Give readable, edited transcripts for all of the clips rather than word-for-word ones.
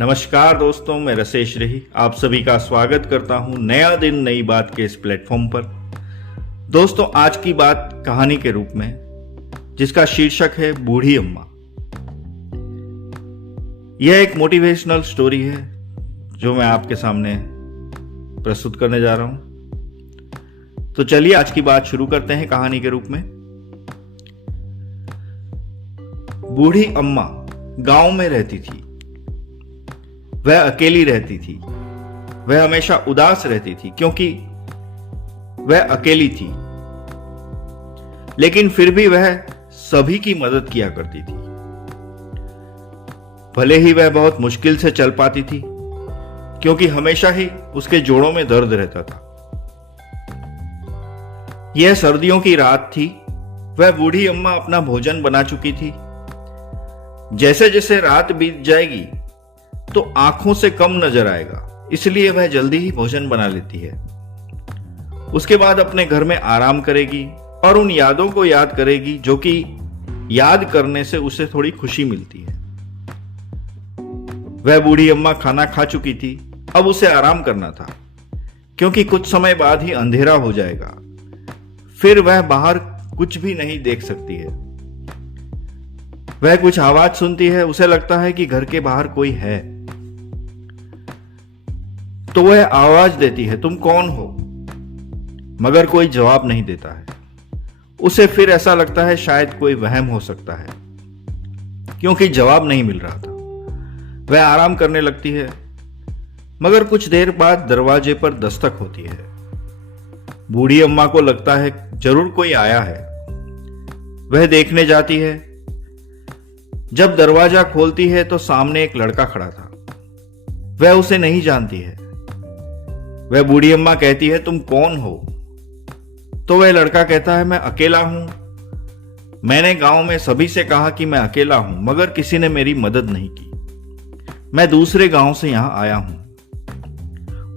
नमस्कार दोस्तों, मैं रसेश रही आप सभी का स्वागत करता हूं नया दिन नई बात के इस प्लेटफॉर्म पर। दोस्तों, आज की बात कहानी के रूप में, जिसका शीर्षक है बूढ़ी अम्मा। यह एक मोटिवेशनल स्टोरी है जो मैं आपके सामने प्रस्तुत करने जा रहा हूं। तो चलिए आज की बात शुरू करते हैं कहानी के रूप में। बूढ़ी अम्मा गांव में रहती थी। वह अकेली रहती थी। वह हमेशा उदास रहती थी क्योंकि वह अकेली थी, लेकिन फिर भी वह सभी की मदद किया करती थी। भले ही वह बहुत मुश्किल से चल पाती थी क्योंकि हमेशा ही उसके जोड़ों में दर्द रहता था। यह सर्दियों की रात थी। वह बूढ़ी अम्मा अपना भोजन बना चुकी थी। जैसे जैसे रात बीत जाएगी तो आंखों से कम नजर आएगा, इसलिए वह जल्दी ही भोजन बना लेती है। उसके बाद अपने घर में आराम करेगी और उन यादों को याद करेगी जो कि याद करने से उसे थोड़ी खुशी मिलती है। वह बूढ़ी अम्मा खाना खा चुकी थी। अब उसे आराम करना था क्योंकि कुछ समय बाद ही अंधेरा हो जाएगा। फिर वह बाहर कुछ भी नहीं देख सकती है। वह कुछ आवाज सुनती है। उसे लगता है कि घर के बाहर कोई है, तो वह आवाज देती है, तुम कौन हो? मगर कोई जवाब नहीं देता है। उसे फिर ऐसा लगता है शायद कोई वहम हो सकता है क्योंकि जवाब नहीं मिल रहा था। वह आराम करने लगती है, मगर कुछ देर बाद दरवाजे पर दस्तक होती है। बूढ़ी अम्मा को लगता है जरूर कोई आया है। वह देखने जाती है। जब दरवाजा खोलती है तो सामने एक लड़का खड़ा था। वह उसे नहीं जानती है। वह बूढ़ी अम्मा कहती है, तुम कौन हो? तो वह लड़का कहता है, मैं अकेला हूं। मैंने गांव में सभी से कहा कि मैं अकेला हूं, मगर किसी ने मेरी मदद नहीं की। मैं दूसरे गांव से यहां आया हूं।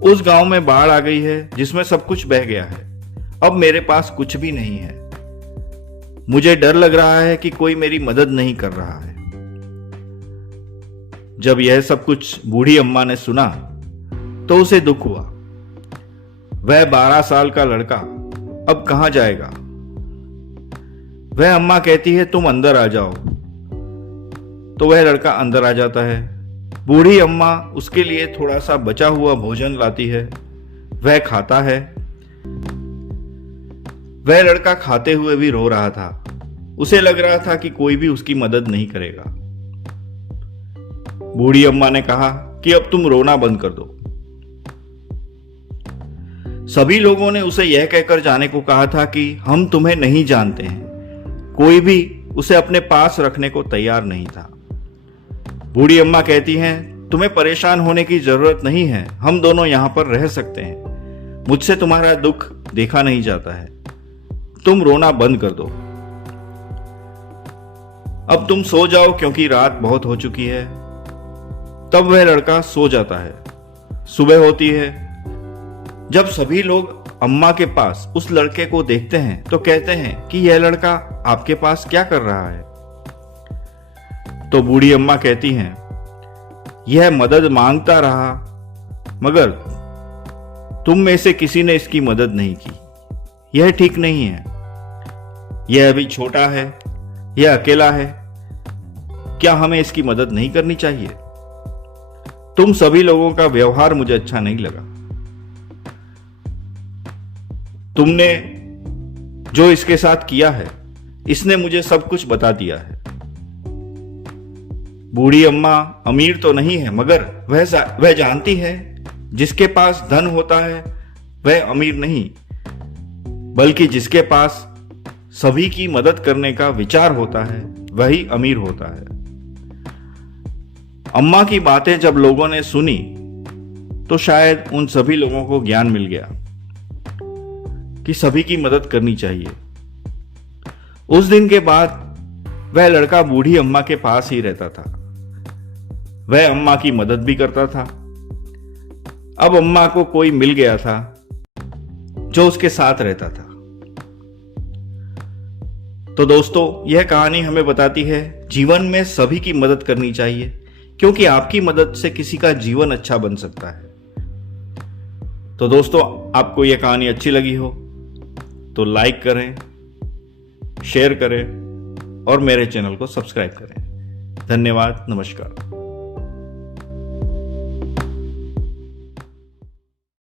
उस गांव में बाढ़ आ गई है जिसमें सब कुछ बह गया है। अब मेरे पास कुछ भी नहीं है। मुझे डर लग रहा है कि कोई मेरी मदद नहीं कर रहा है। जब यह सब कुछ बूढ़ी अम्मा ने सुना तो उसे दुख हुआ। वह 12 साल का लड़का अब कहां जाएगा? वह अम्मा कहती है, तुम अंदर आ जाओ। तो वह लड़का अंदर आ जाता है। बूढ़ी अम्मा उसके लिए थोड़ा सा बचा हुआ भोजन लाती है। वह खाता है। वह लड़का खाते हुए भी रो रहा था। उसे लग रहा था कि कोई भी उसकी मदद नहीं करेगा। बूढ़ी अम्मा ने कहा कि अब तुम रोना बंद कर दो। सभी लोगों ने उसे यह कहकर जाने को कहा था कि हम तुम्हें नहीं जानते हैं। कोई भी उसे अपने पास रखने को तैयार नहीं था। बूढ़ी अम्मा कहती हैं, तुम्हें परेशान होने की जरूरत नहीं है। हम दोनों यहां पर रह सकते हैं। मुझसे तुम्हारा दुख देखा नहीं जाता है। तुम रोना बंद कर दो। अब तुम सो जाओ क्योंकि रात बहुत हो चुकी है। तब वह लड़का सो जाता है। सुबह होती है। जब सभी लोग अम्मा के पास उस लड़के को देखते हैं तो कहते हैं कि यह लड़का आपके पास क्या कर रहा है? तो बूढ़ी अम्मा कहती हैं, यह मदद मांगता रहा, मगर तुम में से किसी ने इसकी मदद नहीं की। यह ठीक नहीं है। यह अभी छोटा है। यह अकेला है। क्या हमें इसकी मदद नहीं करनी चाहिए? तुम सभी लोगों का व्यवहार मुझे अच्छा नहीं लगा। तुमने जो इसके साथ किया है, इसने मुझे सब कुछ बता दिया है। बूढ़ी अम्मा अमीर तो नहीं है, मगर वह जानती है जिसके पास धन होता है वह अमीर नहीं, बल्कि जिसके पास सभी की मदद करने का विचार होता है वही अमीर होता है। अम्मा की बातें जब लोगों ने सुनी तो शायद उन सभी लोगों को ज्ञान मिल गया कि सभी की मदद करनी चाहिए। उस दिन के बाद वह लड़का बूढ़ी अम्मा के पास ही रहता था। वह अम्मा की मदद भी करता था। अब अम्मा को कोई मिल गया था जो उसके साथ रहता था। तो दोस्तों, यह कहानी हमें बताती है जीवन में सभी की मदद करनी चाहिए। क्योंकि आपकी मदद से किसी का जीवन अच्छा बन सकता है। तो दोस्तों, आपको यह कहानी अच्छी लगी हो तो लाइक करें, शेयर करें और मेरे चैनल को सब्सक्राइब करें। धन्यवाद। नमस्कार।